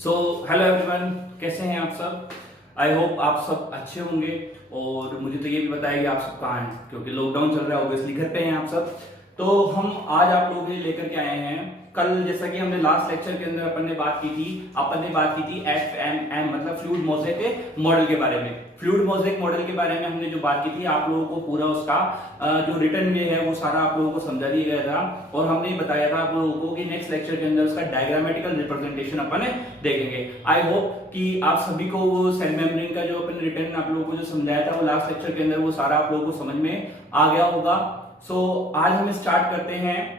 So hello everyone, कैसे हैं आप सब। आई होप आप सब अच्छे होंगे। और मुझे तो ये भी बताया कि आप सब कहाँ हैं, क्योंकि लॉकडाउन चल रहा है, ऑब्वियसली घर पे हैं आप सब। तो हम आज आप लोगों के लिए लेकर के आए हैं, कल जैसा कि हमने लास्ट लेक्चर के अंदर अपन ने बात की थी FMM मतलब फ्लूइड मोज़ेक मॉडल के बारे में। फ्लूइड मोज़ेक मॉडल के बारे में हमने जो बात की थी, आप लोगों को पूरा उसका जो रिटर्न में है वो सारा आप लोगों को समझा दिया गया था। और हमने बताया था आप लोगों को कि नेक्स्ट लेक्चर के अंदर उसका डायग्रामेटिकल रिप्रेजेंटेशन अपन देखेंगे। आई होप कि आप सभी को वो सेल मेम्ब्रेन का जो अपन रिटर्न आप लोगों को जो समझाया था वो लास्ट लेक्चर के अंदर वो सारा आप लोगों को समझ में आ गया होगा। सो आज हम स्टार्ट करते हैं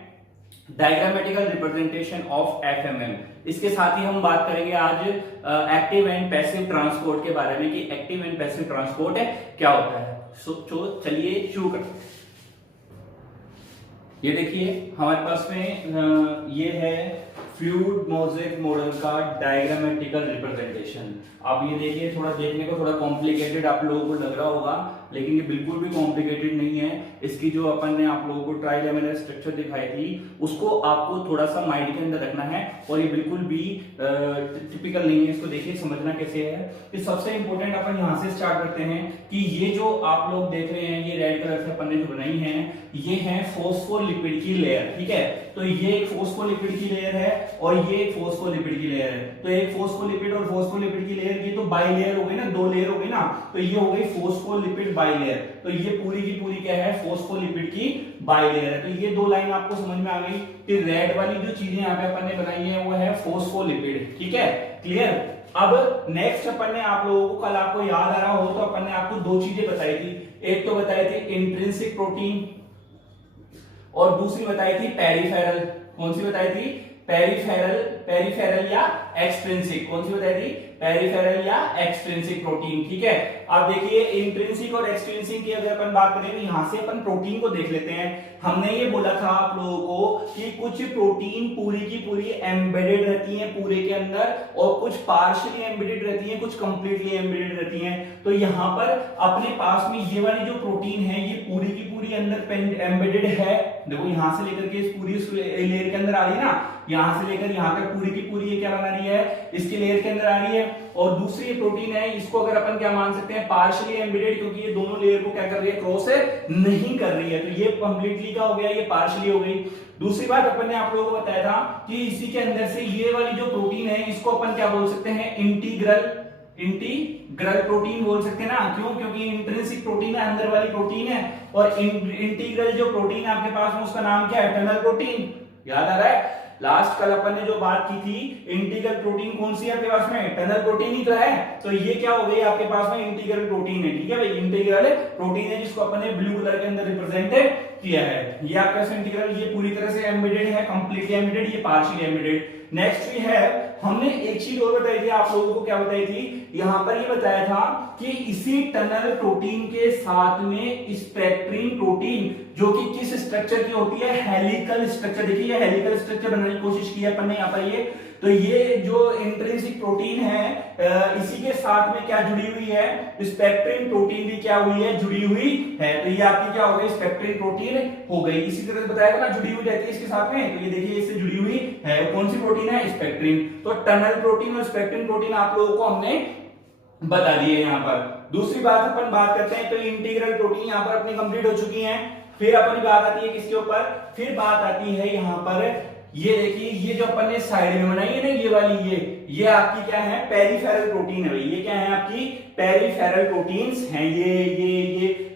डायग्रामेटिकल रिप्रेजेंटेशन ऑफ FMM। इसके साथ ही हम बात करेंगे आज एक्टिव एंड पैसिव ट्रांसपोर्ट के बारे में कि एक्टिव एंड पैसिव ट्रांसपोर्ट क्या होता है। तो चलिए शुरू करते हैं। ये देखिए हमारे पास में ये है फ्लूइड मोज़ेक मॉडल का डायग्रामेटिकल रिप्रेजेंटेशन। अब ये देखिए, थोड़ा देखने को थोड़ा कॉम्प्लिकेटेड आप लोगों को लग रहा होगा, लेकिन ये बिल्कुल भी कॉम्प्लिकेटेड नहीं है। इसकी जो अपन ने आप लोगों को ट्राइलेमिनर स्ट्रक्चर दिखाई थी उसको आपको थोड़ा सा माइंड के अंदर रखना है, और ये बिल्कुल भी टिपिकल नहीं है। इसको देखिए समझना कैसे है। कि सबसे इंपॉर्टेंट अपन यहाँ से स्टार्ट करते हैं कि ये जो आप लोग देख रहे हैं, ये रेड कलर से अपन ने जो बनाई है, ये है फॉस्फोलिपिड की लेयर। ठीक है, तो ये एक फॉस्फोलिपिड की लेयर है और ये एक फॉस्फोलिपिड की लेयर है। तो एक फॉस्फोलिपिड और फॉस्फोलिपिड की लेयर, ये तो बाई लेयर हो गई ना, दो लेयर हो गई ना, तो ये हो गई फॉस्फोलिपिड बाई लेयर। तो ये पूरी की पूरी क्या है, फॉस्फोलिपिड की बाई लेयर है। तो ये दो लाइन आपको समझ में आ गई कि रेड वाली जो चीजें यहाँ पे अपन ने बनाई है वो है फॉस्फोलिपिड। ठीक है, क्लियर। अब नेक्स्ट अपन ने आप लोगों को, कल आपको याद आ रहा हो तो अपन ने आपको दो चीजें बताई थी। एक तो बताई थी इंट्रिंसिक प्रोटीन और दूसरी बताई थी पेरिफेरल। कौन सी बताई थी? पेरिफेरल या एक्सट्रिंसिक। कौन सी बताई थी? पेरिफेरल या एक्सट्रिंसिक प्रोटीन। ठीक है, अब देखिए इंट्रिंसिक और एक्सट्रिंसिक की अगर अपन बात करें तो यहां से अपन प्रोटीन को देख लेते हैं। हमने ये बोला था आप लोगों को कि कुछ प्रोटीन पूरी की पूरी एम्बेडेड रहती हैं पूरे के अंदर, और कुछ पार्शियली एम्बेडेड रहती हैं, कुछ कंप्लीटली एम्बेडेड रहती हैं। तो यहां पर अपने पास में ये वाली जो प्रोटीन है ये पूरी की पूरी अंदर एम्बेडेड है। देखो यहां से लेकर के इस पूरी लेयर के अंदर आ रही है ना, यहां से लेकर यहां तक पूरी की पूरी ये क्या बना रही है, इसके लेयर के अंदर आ रही है। और दूसरी प्रोटीन है, इसको अगर अपन क्या मान सकते हैं, पार्शियली एम्बेडेड, क्योंकि ये दोनों लेयर को क्या कर रही है, क्रॉस नहीं कर रही है। तो ये कंप्लीटली का हो गया, ये पार्शियली हो गई। दूसरी बात अपन ने आप लोगों को बताया था कि इसी के अंदर से ये वाली जो प्रोटीन है इसको अपन क्या बोल सकते हैं, इंटीग्रल प्रोटीन बोल सकते हैं ना। क्यों? क्योंकि इंट्रिंसिक प्रोटीन है, अंदर वाली प्रोटीन है, और इंटीग्रल जो प्रोटीन है आपके पास में उसका नाम क्या है, टनल प्रोटीन। याद आ रहा है? लास्ट कल अपन ने जो बात की थी, इंटीग्रल प्रोटीन कौन सी है आपके पास में, टनल प्रोटीन ही तो है। तो ये क्या हो गई आपके पास में, इंटीग्रल प्रोटीन है। ठीक है भाई, इंटीग्रल प्रोटीन है जिसको अपन ने ब्लू कलर के अंदर रिप्रेजेंट किया है। ये आपका इंटीग्रल, ये पूरी तरह से एम्बेडेड है, कंप्लीटली एम्बेडेड, ये पार्शियली एम्बेडेड। नेक्स्ट भी है, हमने एक चीज और बताई थी आप लोगों को, क्या बताई थी, यहां पर ये बताया था कि इसी टनल प्रोटीन के साथ में स्पेक्ट्रीन प्रोटीन, जो कि किस स्ट्रक्चर की होती है, हेलिकल स्ट्रक्चर। देखिए हेलिकल स्ट्रक्चर बनाने की कोशिश की है अपन ने यहाँ पर। ये तो ये जो इंट्रिंसिक प्रोटीन है इसी के साथ में क्या जुड़ी हुई है, स्पेक्ट्रीन प्रोटीन भी क्या हुई है, जुड़ी हुई है। तो ये आपकी क्या हो गई, स्पेक्ट्रीन प्रोटीन हो गई। इसी तरह से बताया था ना, जुड़ी हुई रहती है इसके साथ में। तो ये देखिए इससे जुड़ी हुई है, कौन सी प्रोटीन है, स्पेक्ट्रीन। तो टनल प्रोटीन और स्पेक्ट्रीन प्रोटीन आप लोगों को हमने बता दिए यहाँ पर। दूसरी बात अपन बात करते हैं, तो इंटीग्रल प्रोटीन यहाँ पर अपनी कंप्लीट हो चुकी है। फिर अपनी बात आती है किसके ऊपर, फिर बात आती है यहाँ पर, ये देखिए ये जो अपन ने साइड में बनाई है ना, ये वाली, ये आपकी क्या है, पेरिफेरल प्रोटीन है भाई। ये क्या है आपकी, पेरिफेरल प्रोटीन्स हैं।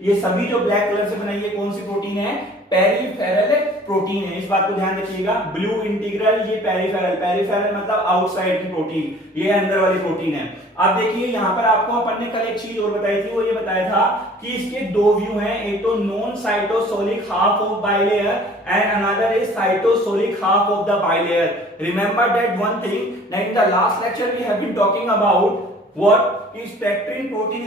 ये सभी जो ब्लैक कलर से बनाई है कौन सी प्रोटीन है, पेरिफेरल प्रोटीन है। इस बात को ध्यान रखिएगा। ब्लू इंटीग्रल, ये पेरिफेरल मतलब आउटसाइड की प्रोटीन, ये अंदर वाली प्रोटीन है। अब देखिए यहां पर आपको अपन ने कल एक चीज और बताई थी, वो ये बताया था कि इसके दो व्यू हैं, एक तो non cytosolic half of bilayer and another is cytosolic half of the bilayer. Remember that one thing, in the last lecture we have been talking about what कि spectrin protein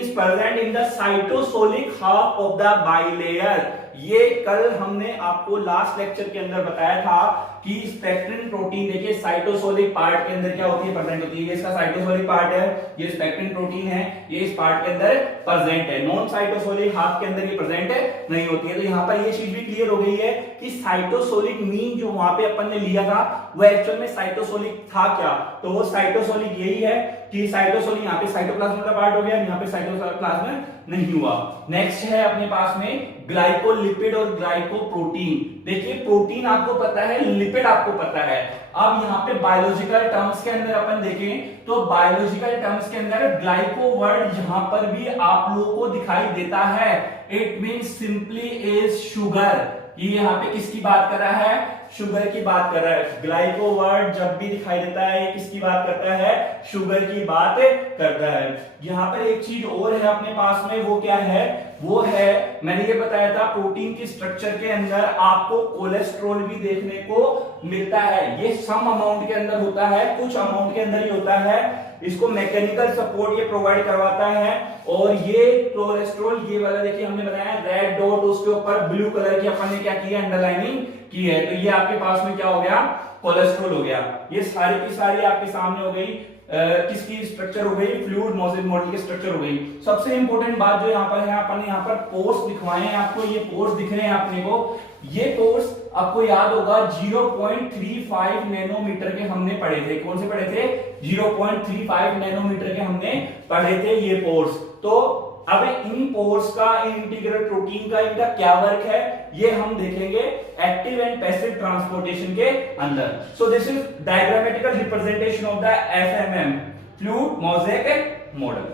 is present in the cytosolic half of the bilayer. ये कल हमने आपको last lecture के अंदर बताया था कि स्पेक्ट्रिन प्रोटीन देखिए साइटोसोलिक पार्ट के अंदर क्या होती है, प्रेजेंट होती है। ये इसका साइटोसोलिक पार्ट है, ये स्पेक्ट्रिन प्रोटीन है, ये इस पार्ट के अंदर प्रेजेंट है। नॉन साइटोसोलिक हाफ के अंदर ये प्रेजेंट नहीं होती है। तो यहाँ पर ये चीज भी क्लियर हो गई है कि साइटोसोलिक मीन जो वहां पे अपन ने लिया था वो एक्चुअल में साइटोसोलिक था क्या, तो वो साइटोसोलिक यही है कि साइटोसोलिक यहाँ पे साइटोप्लाज्म का पार्ट हो गया, यहाँ पे साइटोप्लाज्म नहीं हुआ। नेक्स्ट है अपने पास में ग्लाइकोलिपिड और ग्लाइकोप्रोटीन। देखिए प्रोटीन आपको पता है, लिपिड आपको पता है। अब यहाँ पे बायोलॉजिकल टर्म्स के अंदर अपन देखें तो बायोलॉजिकल टर्म्स के अंदर ग्लाइको वर्ड यहां पर भी आप लोगों को दिखाई देता है। It means simply is sugar. ये यहाँ पे किसकी बात कर रहा है, शुगर की बात कर रहा है। ग्लाइको वर्ड जब भी दिखाई देता है ये किसकी बात करता है, शुगर की बात करता है। यहाँ पर एक चीज और है अपने पास में, वो क्या है, वो है मैंने ये बताया था प्रोटीन की स्ट्रक्चर के अंदर आपको कोलेस्ट्रॉल भी देखने को मिलता है। ये सम अमाउंट के अंदर होता है, कुछ अमाउंट के अंदर ही होता है। इसको मैकेनिकल सपोर्ट ये प्रोवाइड करवाता है। और ये कोलेस्ट्रॉल ये वाला देखिए हमने बताया रेड डॉट, उसके ऊपर ब्लू कलर की अपन ने क्या किया, अंडरलाइनिंग की है। तो ये आपके पास में क्या हो गया, कोलेस्ट्रॉल हो गया। ये सारी की सारी आपके सामने हो गई किसकी स्ट्रक्चर हो गई, फ्लूइड मोजेक मॉडल की स्ट्रक्चर हो गई। सबसे इंपॉर्टेंट बात जो यहाँ पर है, अपन ने यहाँ पर पोर्स दिखवाए हैं आपको, ये पोर्स दिख रहे हैं अपने को। ये पोर्स आपको याद होगा 0.35 नैनोमीटर के हमने पढ़े थे। कौन से पढ़े थे, 0.35 नैनोमीटर के हमने पढ़े थे ये पोर्स। तो अब इन पोर्स का, इन इंटीग्रल प्रोटीन का इनका क्या वर्क है ये हम देखेंगे एक्टिव एंड पैसिव ट्रांसपोर्टेशन के अंदर। So this is diagrammatical representation of the FMM, fluid mosaic model.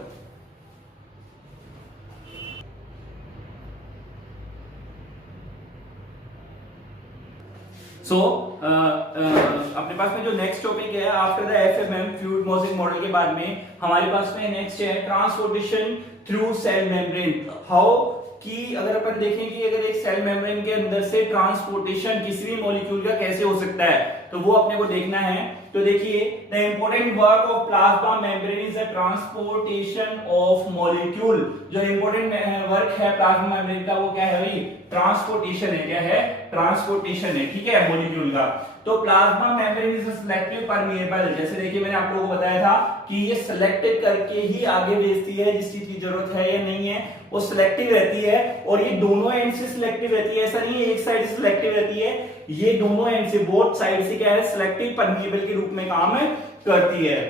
अपने पास में जो नेक्स्ट टॉपिक है after the FMM fluid mosaic model के बाद में हमारे पास में नेक्स्ट है transportation through cell membrane. How कि अगर अपन देखें कि अगर एक सेल मेम्ब्रेन के अंदर से ट्रांसपोर्टेशन किसी भी मॉलिक्यूल का कैसे हो सकता है, तो वो अपने को देखना है। तो देखिए the important work of plasma membrane is the transportation of molecule. जो इंपॉर्टेंट वर्क है प्लाज्मा मेम्ब्रेन का वो क्या है भाई, ट्रांसपोर्टेशन है। क्या है, ट्रांसपोर्टेशन है, ठीक है, मॉलिक्यूल का। तो plasma membrane is selective permeable. जैसे देखिए मैंने आप लोगों को बताया था कि ये सिलेक्टिव करके ही आगे भेजती है, जिस चीज की जरूरत है या नहीं है वो सिलेक्टिव रहती है। और ये दोनों एंड से सिलेक्टिव रहती है, ऐसा नहीं है एक साइड से सिलेक्टिव रहती है, ये दोनों एंड से, बोथ साइड से क्या है, सिलेक्टिव परमिएबल के रूप में काम करती है।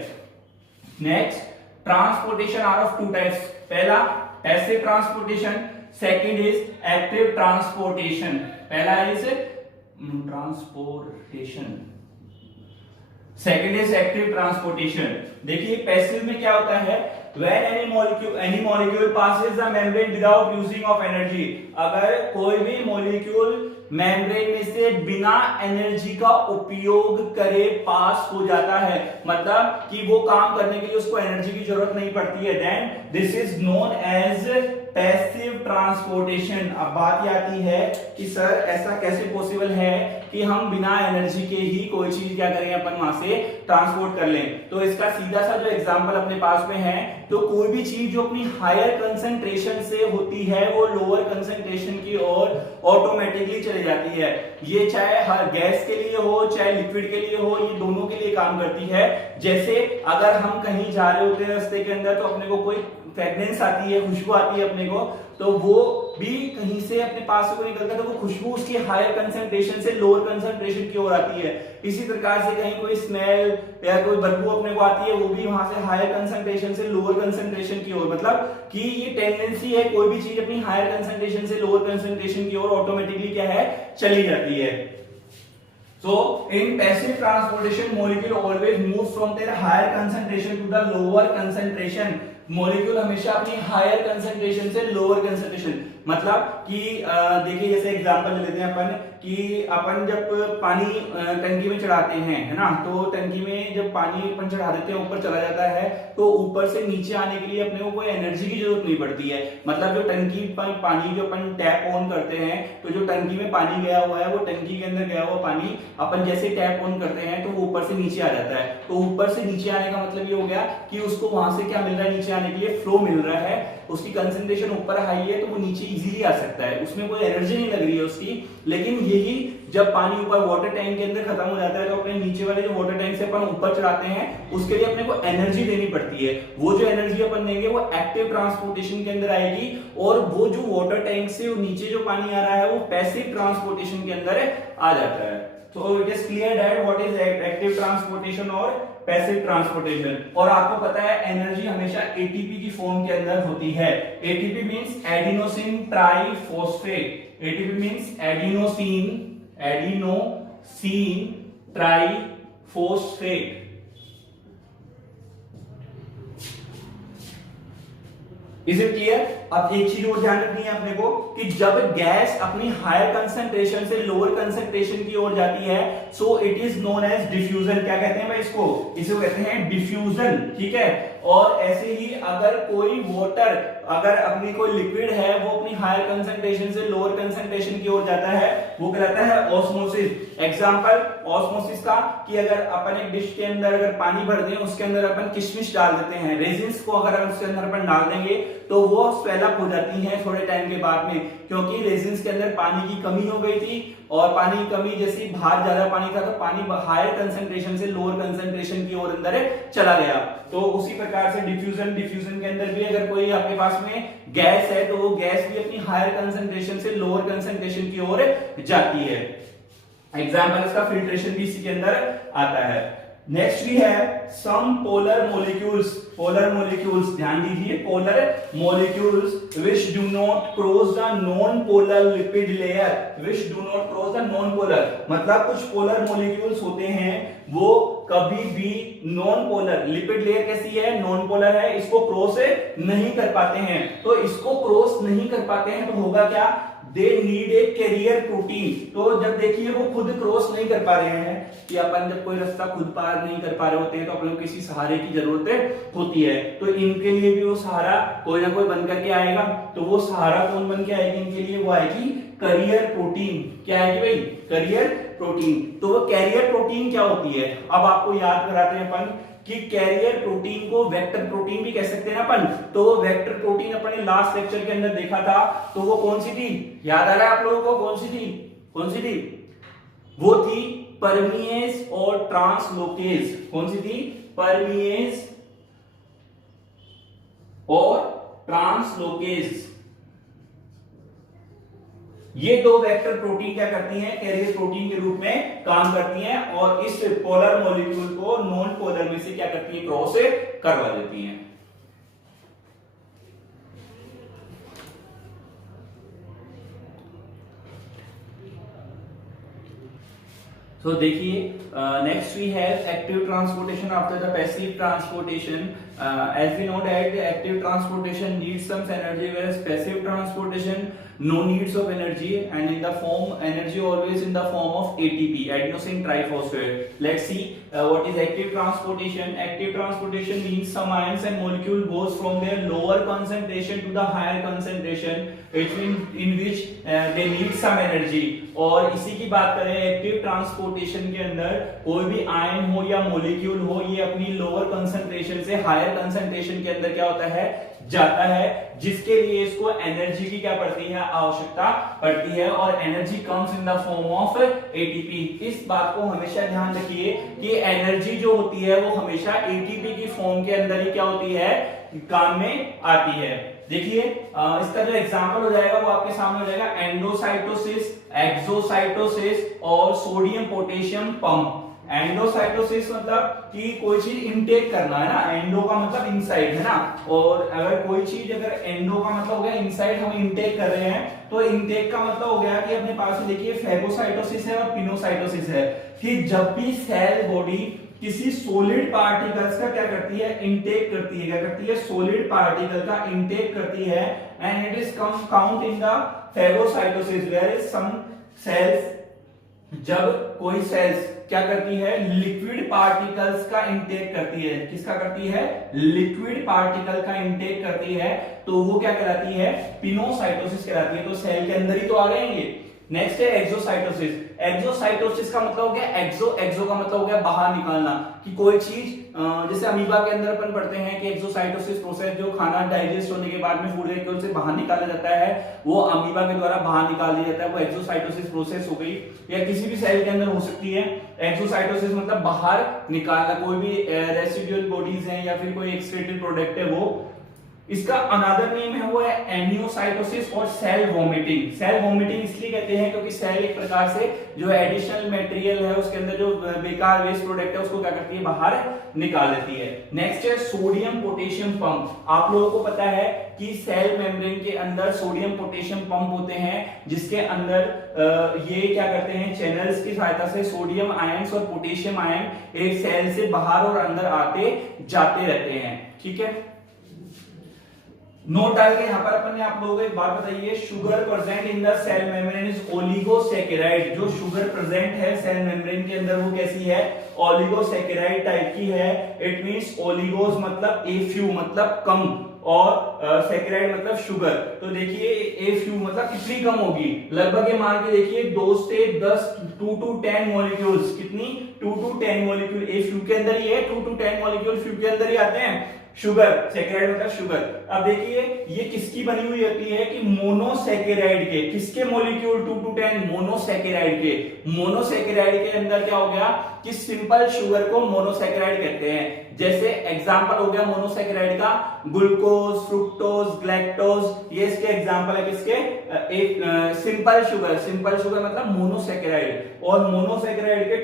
Next, transportation are of two types. पहला passive transportation, second is active transportation. पहला is transportation, second is active transportation. देखिए पैसिव में क्या होता है, when any molecule passes the membrane without using of energy। अगर कोई भी मॉलिक्यूल मेम्ब्रेन में से बिना एनर्जी का उपयोग करे पास हो जाता है, मतलब कि वो काम करने के लिए उसको एनर्जी की जरूरत नहीं पड़ती है, then this is known as passive transportation. अब बात ये आती है कि सर ऐसा कैसे पॉसिबल है कि हम बिना एनर्जी के ही कोई चीज क्या करें, अपन वहां से ट्रांसपोर्ट कर लें। तो इसका सीधा सा जो एग्जांपल अपने पास में है, तो कोई भी चीज जो अपनी हायर कंसंट्रेशन से होती है वो लोअर कंसंट्रेशन की ओर ऑटोमेटिकली चली जाती है। ये चाहे हर गैस के लिए हो चाहे लिक्विड के लिए हो, ये दोनों के लिए काम करती है। जैसे अगर हम कहीं जा रहे होते हैं रास्ते के अंदर, तो अपने को कोई फ्रेग्रेंस आती है, खुशबू आती है अपने को, तो वो भी कहीं से अपने पास से कोई निकलता है तो वो खुशबू उसकी हायर कंसंट्रेशन से लोअर कंसंट्रेशन की ओर आती है। इसी प्रकार से कहीं कोई स्मेल या कोई बदबू अपने को आती है, वो भी वहां से हायर कंसंट्रेशन से लोअर कंसंट्रेशन की ओर, मतलब कि ये टेंडेंसी है कोई भी चीज अपनी हायर कंसंट्रेशन से लोअर कंसंट्रेशन की ओर ऑटोमेटिकली क्या है, चली जाती है। So in passive transportation molecule always moves from their higher concentration to the lower concentration। Molecule हमेशा अपनी हायर कंसंट्रेशन से लोअर कंसंट्रेशन, मतलब कि देखिए जैसे एग्जांपल ले लेते हैं अपन कि अपन जब पानी टंकी में चढ़ाते हैं, है ना, तो टंकी में जब पानी अपन चढ़ा देते हैं ऊपर चला जाता है, तो ऊपर से नीचे आने के लिए अपने को कोई एनर्जी की जरूरत नहीं पड़ती है। मतलब जो टंकी पर पानी जो अपन टैप ऑन करते हैं, तो जो टंकी में पानी गया हुआ है वो टंकी के अंदर गया हुआ पानी अपन जैसे टैप ऑन करते हैं तो वो ऊपर से नीचे आ जाता है। तो ऊपर से नीचे आने का मतलब ये हो गया कि उसको वहां से क्या मिल रहा है, नीचे आने के लिए फ्लो मिल रहा है, उसकी कंसंट्रेशन ऊपर हाई है तो वो नीचे इजीली आ सकता है, उसमें कोई एनर्जी नहीं लग रही है उसकी। लेकिन यही जब पानी ऊपर वाटर टैंक के अंदर खत्म हो जाता है तो अपने नीचे वाले जो वाटर टैंक से अपन ऊपर चढ़ाते हैं उसके लिए अपने को एनर्जी देनी पड़ती है। वो जो एनर्जी अपन देंगे वो एक्टिव ट्रांसपोर्टेशन के अंदर आएगी, और वो जो वाटर टैंक से नीचे जो पानी आ रहा है वो पैसिव ट्रांसपोर्टेशन के अंदर आ जाता है। तो it is clear that what is active transportation और पैसिव ट्रांसपोर्टेशन। और आपको पता है एनर्जी हमेशा एटीपी की फॉर्म के अंदर होती है। ATP means adenosine triphosphate. ATP means adenosine triphosphate. Is it clear? अब एक चीज और ध्यान रखनी है अपने को कि जब गैस अपनी हायर कंसंट्रेशन से लोअर कंसंट्रेशन की ओर जाती है, so it is known as diffusion. क्या कहते हैं भाई इसको? इसको कहते हैं डिफ्यूजन, ठीक है। और ऐसे ही अगर कोई वाटर, अगर अपनी कोई लिक्विड है वो अपनी हायर कंसंट्रेशन से लोअर कंसंट्रेशन की ओर जाता है, वो कहलाता है ऑस्मोसिस। एग्जांपल ऑस्मोसिस का कि अगर अपन एक डिश के अंदर अगर पानी भर दें, उसके अंदर अपन किशमिश डाल देते हैं, रेजिन्स को अगर उसके अंदर अपन डाल देंगे तो वो स्वेल अप हो जाती हैं थोड़े टाइम के बाद में, क्योंकि रेजिन्स के अंदर पानी की कमी हो गई थी, और पानी की कमी जैसे बाहर ज्यादा पानी था तो पानी हायर कंसंट्रेशन से लोअर कंसंट्रेशन की ओर अंदर चला गया। तो उसी प्रकार से डिफ्यूजन के अंदर भी अगर कोई आपके पास में गैस है तो वो गैस भी अपनी हायर कंसंट्रेशन से लोअर कंसंट्रेशन की ओर जाती है। एग्जाम्पल इसका फिल्ट्रेशन भी इसी के अंदर आता है। नेक्स्ट भी है सम पोलर मॉलिक्यूल्स। पोलर मॉलिक्यूल्स ध्यान दीजिए, polar molecules which do not cross the non polar lipid layer. Which do not cross the non polar मतलब कुछ पोलर मॉलिक्यूल्स होते हैं वो कभी भी नॉन पोलर, लिपिड लेयर कैसी है, नॉन पोलर है, इसको क्रॉस नहीं कर पाते हैं। तो इसको क्रॉस नहीं कर पाते हैं तो होगा क्या? They need a carrier protein. तो जब देखिए वो खुद क्रॉस नहीं कर पा रहे हैं, कि अपन जब कोई रास्ता खुद पार नहीं कर पा रहे होते हैं तो अपन को किसी सहारे की जरूरत होती है, तो इनके लिए भी वो सहारा कोई ना कोई बन करके आएगा। तो वो सहारा कौन बन के आएगी इनके लिए? वो आएगी कैरियर प्रोटीन। क्या आएगी भाई? Carrier protein. तो वो कैरियर प्रोटीन क्या होती है? अब आपको याद कराते हैं अपन कि कैरियर प्रोटीन को वेक्टर प्रोटीन भी कह सकते हैं ना अपन। तो वो वेक्टर प्रोटीन अपन ने लास्ट लेक्चर के अंदर देखा था, तो वो कौन सी थी? याद आ रहा है आप लोगों को? कौन सी थी? कौन सी थी? वो थी परमिएज और ट्रांसलोकेज। कौन सी थी? परमिएज और ट्रांसलोकेज। ये दो वेक्टर प्रोटीन क्या करती हैं? कैरियर प्रोटीन के रूप में काम करती हैं, और इस पोलर मॉलिक्यूल को नॉन पोलर में से क्या करती है? क्रॉस करवा देती हैं। So देखिए next we have active transportation after the passive transportation. As we know that the active transportation needs some energy, whereas passive transportation no needs of energy, and in the form energy always in the form of ATP, adenosine triphosphate. Let's see what is active transportation. Active transportation means some ions and molecule goes from their lower concentration to the higher concentration, in which they need some energy. और इसी की बात करें active transportation के अंदर, कोई भी ion हो या मॉलिक्यूल हो, ये अपनी लोअर कंसंट्रेशन से हायर कंसंट्रेशन के अंदर क्या होता है? जाता है, जिसके लिए इसको एनर्जी की क्या पड़ती है? आवश्यकता पड़ती है, और energy comes in the form of ATP. इस बात को हमेशा ध्यान रखिए कि एनर्जी जो होती है वो हमेशा एटीपी की फॉर्म के अंदर ही क्या होती है? काम में आती है। देखिए इसका जो एग्जांपल हो जाएगा वो आपके सामने हो जाएगा एंडोसाइटोसिस, एक्सोसाइटोसिस और सोडियम पोटेशियम पंप। एंडोसाइटोसिस मतलब कि कोई चीज इनटेक करना है ना, एंडो का मतलब इनसाइड है ना, और अगर कोई चीज अगर एंडो का मतलब हो गया इनसाइड, हम इनटेक कर रहे हैं, तो इनटेक का मतलब हो गया कि अपने पास में देखिए फेगोसाइटोसिस है और पिनोसाइटोसिस है, कि जब भी सेल बॉडी किसी सॉलिड पार्टिकल्स का क्या करती है, इनटेक करती है, क्या करती है, सॉलिड पार्टिकल का इनटेक करती है, and it is count in the phagocytosis where is some cells, जब कोई सेल्स क्या करती है, लिक्विड पार्टिकल्स का इंटेक करती है, किसका करती है, लिक्विड पार्टिकल का इंटेक करती है, तो वो क्या कहलाती है, पिनोसाइटोसिस कहलाती है। तो सेल के अंदर ही तो आ गए ये। नेक्स्ट है एक्सोसाइटोसिस। एक्सोसाइटोसिस का मतलब हो गया एक्सो, एक्सो का मतलब हो गया बाहर निकालना, कि कोई चीज जैसे अमीबा के अंदर अपन पढ़ते हैं कि एक्सोसाइटोसिस प्रोसेस, जो खाना डाइजेस्ट होने के बाद में फूड मॉलिक्यूल से बाहर निकाला जाता है, वो अमीबा के द्वारा बाहर निकाल दिया जाता है, वो एक्सोसाइटोसिस प्रोसेस हो गई। या किसी भी सेल के अंदर हो सकती है एक्सोसाइटोसिस, मतलब बाहर निकालना, कोई भी रेसिडुअल बॉडीज हैं या फिर कोई एक्सक्रीटेड प्रोडक्ट है वो। इसका अनदर नेम है वो है एनियोसाइटोसिस और सेल वोमिटिंग। सेल वोमिटिंग इसलिए कहते हैं क्योंकि सेल एक प्रकार से जो एडिशनल मटेरियल है उसके अंदर जो बेकार वेस्ट प्रोडक्ट है उसको क्या करती है, बाहर निकाल देती है। नेक्स्ट है सोडियम पोटेशियम पंप। आप लोगों को पता है कि सेल मेम्ब्रेन के अंदर सोडियम पोटेशियम पंप होते हैं, जिसके अंदर ये क्या करते हैं, चैनल्स की सहायता से सोडियम आयंस और पोटेशियम आयन एक सेल से बाहर और अंदर आते जाते रहते हैं। ठीक है, नोट डाल के यहां पर अपन ने आप लोगों को एक बात बताइए, sugar present in the cell membrane is oligosaccharide. जो शुगर प्रेजेंट है सेल मेम्ब्रेन के अंदर वो कैसी है, ओलिगोसैकेराइड टाइप की है। इट मींस ओलिगोस मतलब ए फ्यू मतलब कम, और सैकेराइड मतलब शुगर। तो देखिए ए फ्यू मतलब कितनी कम होगी, लगभग ये मान के देखिए 2 से 10 2 to 10 मॉलिक्यूल्स, कितनी 2 to 10 मॉलिक्यूल ए फ्यू के अंदर ही है, 2 to 10 मॉलिक्यूल फ्यू के अंदर ही आते हैं। शुगर, सैकेराइड मतलब शुगर। अब देखिए ये किसकी बनी हुई होती है, कि मोनोसैकेराइड के, किसके मॉलिक्यूल 2 to 10, मोनोसैकेराइड के। मोनोसैकेराइड के अंदर क्या हो गया कि सिंपल शुगर को मोनोसैकेराइड कहते हैं। जैसे एग्जांपल हो गया मोनोसैकेराइड का ग्लूकोज, फ्रुक्टोज, ग्लैक्टोज, ये इसके एग्जांपल है किसके, एक सिंपल शुगर। सिंपल शुगर मतलब मोनोसैकेराइड, और मोनोसैकेराइड के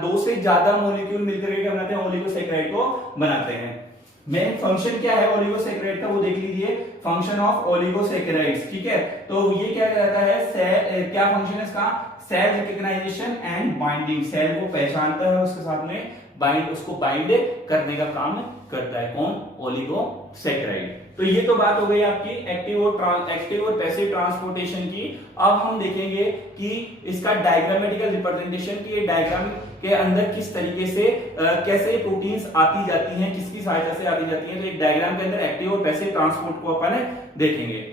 2 से ज्यादा मॉलिक्यूल मिलकर क्या बनाते हैं, ओलिगोसैकेराइड को बनाते हैं। मेन फंक्शन क्या है ओलिगोसैकेराइड का वो देख लीजिए, फंक्शन ऑफ ओलिगोसैकेराइड्स। ठीक है, तो ये क्या कहता है, सेल क्या फंक्शन है इसका, cell recognition and binding. Cell को पहचानता है, उसके साथ में बाइंड, उसको बाइंड करने का काम करता है कौन, ओलिगोसैकेराइड। तो ये तो बात हो गई आपकी एक्टिव और पैसिव ट्रांसपोर्टेशन की। अब हम देखेंगे कि इसका डायग्रामेटिकल रिप्रेजेंटेशन, की ये डायग्राम के अंदर किस तरीके से कैसे प्रोटीन्स आती जाती हैं, किसकी सहायता से आती जाती हैं। तो एक डायग्राम के अंदर एक्टिव और पैसिव ट्रांसपोर्ट को अपन देखेंगे।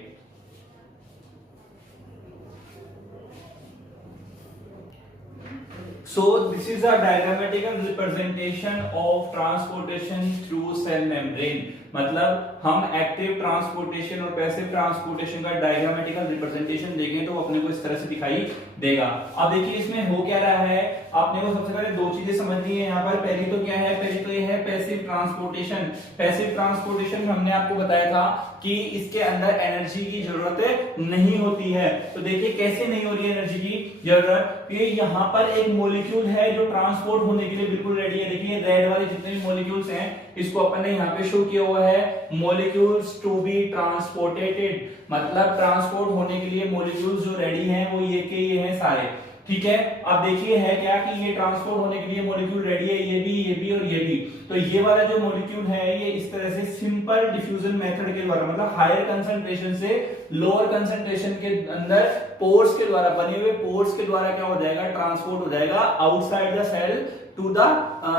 So this is a diagrammatical representation of transportation through cell membrane। मतलब हम एक्टिव ट्रांसपोर्टेशन और पैसिव ट्रांसपोर्टेशन का डायग्रामेटिकल रिप्रेजेंटेशन देखें तो अपने को इस तरह से दिखाई देगा। अब देखिए इसमें हो क्या रहा है, आपने को सबसे पहले 2 चीजें समझनी है यहाँ पर। पहली तो क्या है, पहली तो ये है पैसिव ट्रांसपोर्टेशन। पैसिव ट्रांसपोर्टेशन हमने आपको बताया था कि इसके अंदर एनर्जी की जरूरत नहीं होती है। तो देखिए कैसे नहीं हो रही है एनर्जी की जरूरत, कि यहाँ पर एक मॉलिक्यूल है जो ट्रांसपोर्ट होने के लिए बिल्कुल रेडी है। देखिए रेड वाले जितने भी मॉलिक्यूल्स हैं इसको अपन ने यहाँ पे शो किया हुआ है, मॉलिक्यूल्स टू बी ट्रांसपोर्टेड, मतलब ट्रांसपोर्ट होने के लिए मॉलिक्यूल्स जो रेडी हैं वो ये के ये हैं सारे। ठीक है, अब देखिए है क्या कि ये ट्रांसपोर्ट होने के लिए मॉलिक्यूल रेडी है, ये भी और ये भी। तो ये वाला जो मॉलिक्यूल है ये इस तरह से सिंपल डिफ्यूजन मेथड के द्वारा, मतलब हायर कंसंट्रेशन से लोअर कंसंट्रेशन के अंदर पोर्स के द्वारा, बने हुए पोर्स के द्वारा क्या हो जाएगा, ट्रांसपोर्ट हो जाएगा outside the cell to the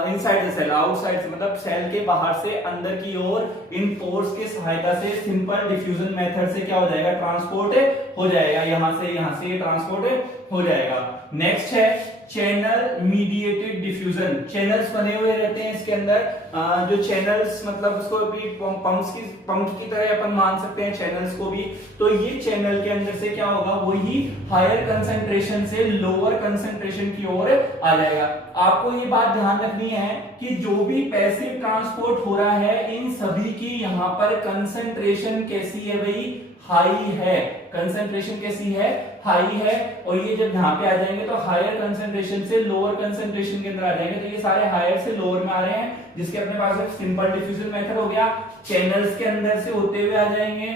inside the cell. Outside से मतलब सेल के बाहर से अंदर की ओर इन पोर्स की सहायता से सिंपल डिफ्यूजन मेथड से क्या हो जाएगा, ट्रांसपोर्ट हो जाएगा, यहां से ट्रांसपोर्ट हो जाएगा। नेक्स्ट है चैनल मीडिएटेड डिफ्यूजन। चैनल्स बने हुए रहते हैं इसके अंदर, जो चैनल्स मतलब उसको भी पंप की तरह अपन मान सकते हैं चैनल्स को भी। तो ये चैनल के अंदर से क्या होगा, वही हायर कंसंट्रेशन से लोअर कंसंट्रेशन की ओर आ जाएगा। आपको ये बात ध्यान रखनी है कि जो भी पैसिव ट्रांसपोर्ट हो रहा है इन सभी की यहाँ पर कंसंट्रेशन कैसी है भाई, हाई है। कंसंट्रेशन कैसी है, हाई है। और ये जब यहाँ पे आ जाएंगे तो हायर कंसंट्रेशन से लोअर कंसंट्रेशन के अंदर आ जाएंगे। तो ये सारे हायर से लोअर में आ रहे हैं, जिसके अपने पास एक सिंपल डिफ्यूजन मेथड हो गया, चैनल्स के अंदर से होते हुए आ जाएंगे।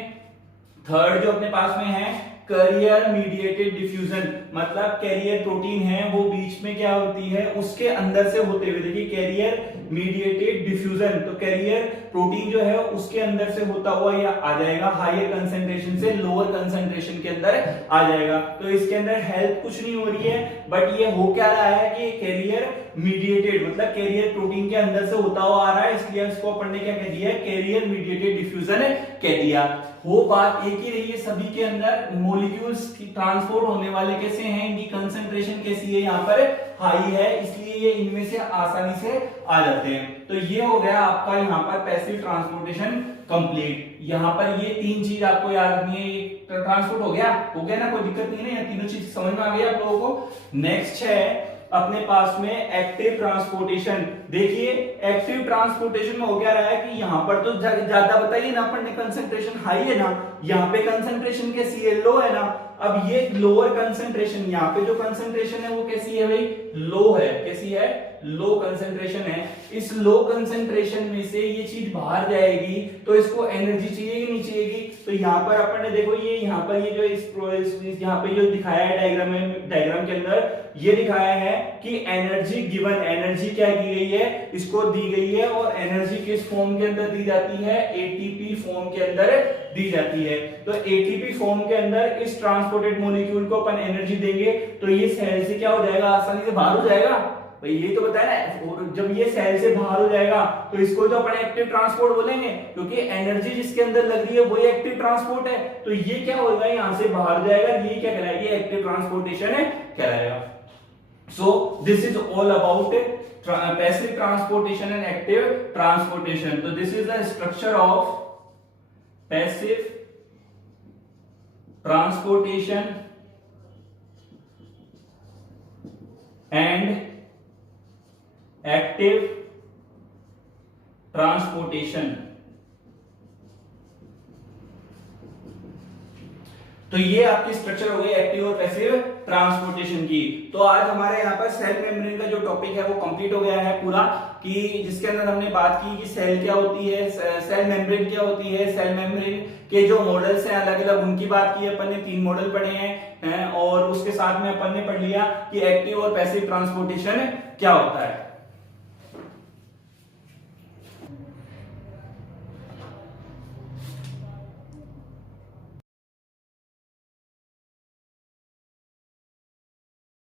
थर्ड जो अपने पास में है कैरियर मीडिएटेड डिफ्यूजन, मतलब कैरियर प्रोटीन है वो बीच में क्या होती है, उसके अंदर से होते हुए, देखिए कैरियर मीडिएटेड डिफ्यूजन, तो कैरियर प्रोटीन जो है उसके अंदर से होता हुआ ये आ जाएगा, हायर कंसेंट्रेशन से लोअर कंसेंट्रेशन के अंदर आ जाएगा। तो इसके अंदर हेल्प कुछ नहीं हो रही है, बट ये हो क्या रहा है कि कैरियर मीडिएटेड, मतलब कैरियर प्रोटीन के अंदर से होता हुआ आ रहा है, इसलिए इसको अपन ने क्या कह दिया, कैरियर मीडिएटेड डिफ्यूजन कह दिया। वो बात एक ही रही है, सभी के अंदर मॉलिक्यूल्स ट्रांसपोर्ट होने वाले कैसे हैं, इनकी कंसंट्रेशन कैसी है, यहाँ पर हाई है, इसलिए ये इनमें से आसानी से आ जाते हैं। तो ये हो गया आपका यहाँ पर पैसिव ट्रांसपोर्टेशन कंप्लीट। यहाँ पर ये तीन चीज आपको याद रखनी है, ट्रांसपोर्ट हो गया ना, कोई दिक्कत नहीं है ना, तीनों चीज समझ में आ गई आप लोगों को। नेक्स्ट है अपने पास में एक्टिव ट्रांसपोर्टेशन। देखिए एक्टिव ट्रांसपोर्टेशन में हो क्या रहा है कि यहाँ पर तो ज्यादा बताइए ना अपन ने, कंसंट्रेशन हाई है ना, यहाँ पे कंसंट्रेशन कैसी है, लो है ना। अब ये लोअर कंसंट्रेशन, यहाँ पे जो कंसंट्रेशन है वो कैसी है भाई, लो है, कैसी है, लो कंसंट्रेशन है। इस लो कंसंट्रेशन में से ये चीज बाहर जाएगी तो इसको एनर्जी चाहिए कि नहीं चाहिएगी, तो यहाँ पर अपन ने देखो ये यहाँ पर ये जो इस यहाँ पे जो दिखाया है डायग्राम के अंदर ये दिखाया है कि एनर्जी गिवन, एनर्जी क्या की गई है, इसको दी गई है, और एनर्जी किस फॉर्म के अंदर दी जाती है, एटीपी फॉर्म के अंदर दी जाती है। तो एटीपी फॉर्म के अंदर इस ट्रांसपोर्टेड मॉलिक्यूल को अपन एनर्जी देंगे तो ये सेल से क्या हो जाएगा, आसानी से बाहर हो जाएगा। भाई ये तो बताया ना, जब ये सेल से बाहर हो जाएगा तो इसको तो अपन एक्टिव ट्रांसपोर्ट बोलेंगे, क्योंकि एनर्जी जिसके अंदर लग रही है वही एक्टिव ट्रांसपोर्ट है। तो ये क्या होगा, यहाँ से बाहर जाएगा, ये क्या कहलाएगी, एक्टिव ट्रांसपोर्टेशन है कहलाएगा। So this is all about passive transportation and active transportation. So this is the structure of passive transportation and active transportation. तो ये आपकी स्ट्रक्चर हो गई एक्टिव और पैसिव ट्रांसपोर्टेशन की। तो आज हमारे यहाँ पर सेल मेम्ब्रेन का जो टॉपिक है वो कंप्लीट हो गया है पूरा, कि जिसके अंदर हमने बात की कि सेल क्या होती है, सेल मेम्ब्रेन क्या होती है, सेल मेम्ब्रेन के जो मॉडल्स हैं अलग अलग उनकी बात की, अपन ने 3 मॉडल पढ़े हैं, और उसके साथ में अपन ने पढ़ लिया कि एक्टिव और पैसिव ट्रांसपोर्टेशन क्या होता है।